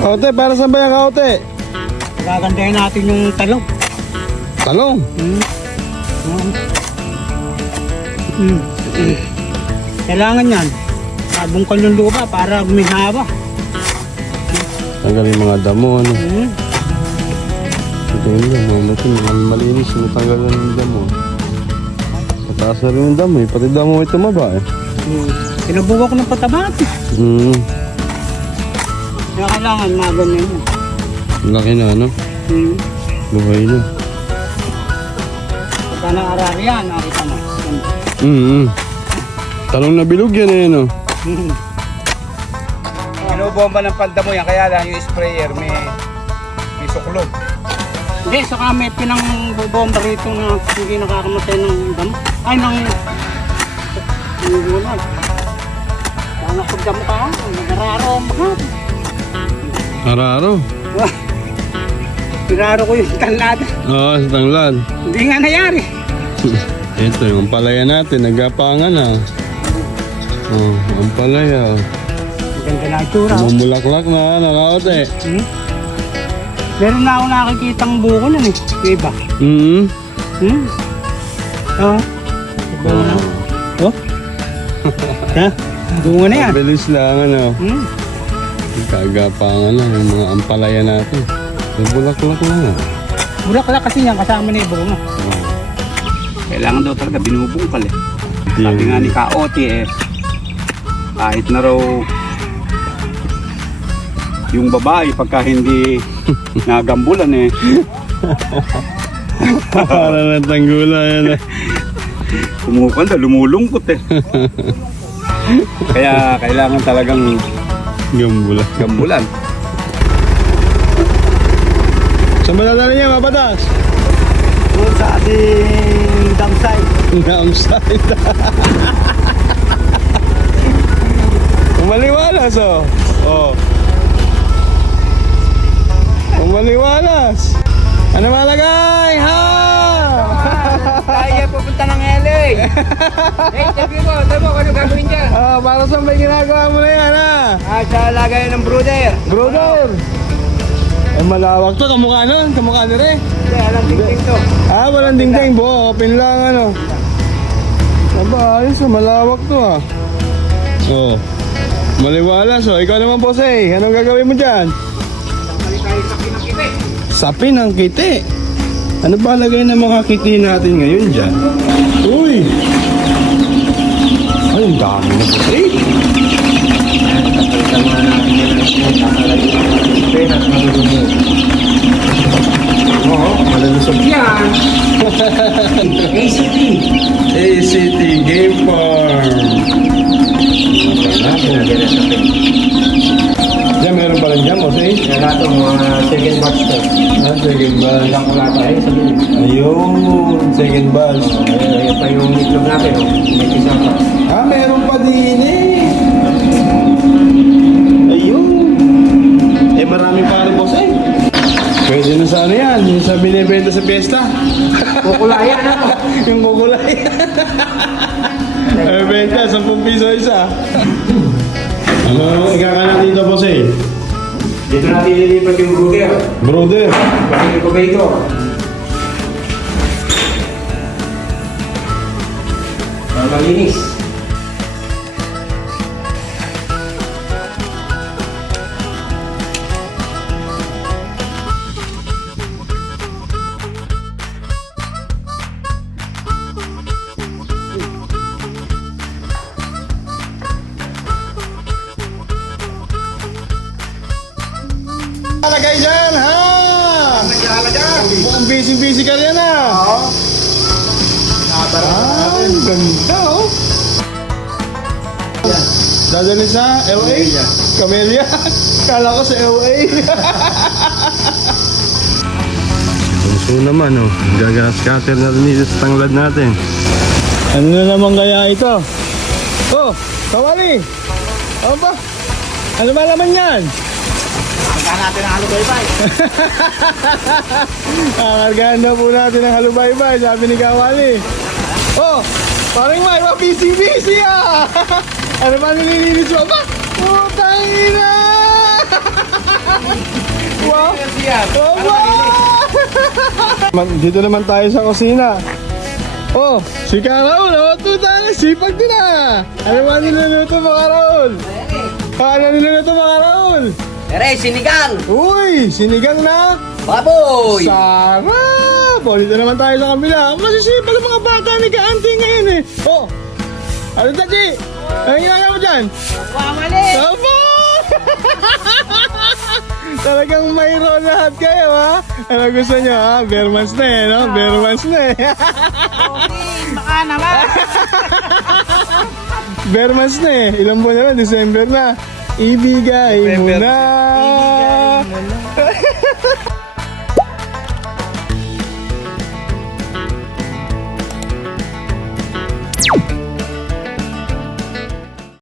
Kaote, para saan ba yung kaote? Gagandahin natin yung talong. Talong? Kailangan yan. Bungkal yung lupa para gumihaba. Tanggalin mga damo, ano? Ito yun, mga malinis, matanggalan ng damo. Mataas na rin yung damo eh, pati damo may tumaba eh. Sinubukan ko ng patabati. Kaya kailangan mga ganyan yan. Laki na, ano? Buhay na. Pagka naarari yan, nakita mo. Talong na bilog yan eh, no? Binubomba ng pandamo yan, kaya lang yung sprayer may suklog. Hindi, saka may pinang-bomba rito na hindi nakakamatay ng damo. Ay, ng gulag. Kaya nakapagdamo ka, nagararo ang mga. Araro? Piraro ko yung tanlada. Oo, sa tanglad. Hindi nga nangyari. Ito yung palaya natin, nagapangan na. Oh, ang palaya. Maganda na itsura. Mumulaklak na, nakaote. Meron na ako nakikitang buko nun eh. Yung iba. Bunga na. Oh? Ha? Bunga na yan. Bilis lang, ano. Kagapangan na yung mga ampalaya natin. May bulaklak na nga. Bulaklak kasi yan, kasama na yung bunga. Kailangan daw talaga binubungkal eh. Sabi nga ni Kaote eh, kahit na raw yung babae pagka hindi nagambulan eh. Para na tanggula yan eh. Kumukanda, lumulungkot eh. Kaya kailangan talagang gambulan. Saan ba dadali niya, mapatas? Doon sa ating downside. Downside. Umaliwalas oh. Oh. Umaliwalas. Ano malagay? Ha! Tayo pupunta ng LA. Hey, sabi mo, ano gagawin dyan? Para saan ba ginagawa mo na yan ha? Sa lagay ng brother. Brother! Eh malawak to, kamukha nun, kamukha nyo rin. Hindi, alam dingding to. Walang dingding, buo, open lang ano. Aba, ayos malawak to ah. Oh, maliwalas oh. Ikaw naman boss eh, anong gagawin mo dyan? Tangkali tayo sa pinakite. Sapi ng kiti. Ano ba lagay ng mga kiti natin ngayon dyan? Uy! Ay, ang dami na boss eh. Oo, malalusog yan. ACT. ACT Game Farm. Diyan, meron pa rin dyan, boss eh. Yan natin mga second batch to. Second batch. Ilang ko natin ay sabihin. Ayun, second batch. Yan pa yung itlog natin. May isa pa. Meron pa din eh. Ayun. Marami pa rin boss eh. Pwede na sa ano yan, yung sa binibenta sa piyesta. Kukulayan ako. Yung kukulay. Benta, 10 piso isa. Ano, ikakanan dito boss eh? Dito natin ililipat yung brother. Brother. Kasi yung kubator. Malinis. Alagay dyan, ha? Mukhang busy ka rin, ha? Oo. Ang ganda, oh. Dadali sa LA? Camellia? Kala ko sa LA. Puso naman, oh. Gagas-cutter natin dito sa tanglad natin. Ano na naman kaya ito? Oh, kawali! Ano ba? Ano ba naman yan? Pagka natin ang halubay-bay. Kakargahan daw po natin ang halubay-bay, sabi ni Kawali. Oh, parang may busy ah! Ano ba nililinis mo ba? Putang ina! Wow! Dito naman tayo sa kusina. Oh, si Karaul, oh, tuta na, sipag din ah. Ano ba niluluto mo, Karaul? Ano niluluto mo, Karaul? Ere, sinigang! Uy, sinigang na Baboy! sarap! O, dito naman tayo sa kabila. Masisipag ang mga bata ni Kaanti ngayon eh. Oh, ano Tachi? Anong ginagawa mo dyan? Pamali! Aba! Talagang mayroon lahat kayo ha? Ano gusto nyo ha? Bearmans na eh, no? Bearmans na eh. Baka naman! Bearmans na eh. Ilang buwan na lang? December na. Ibigay mo na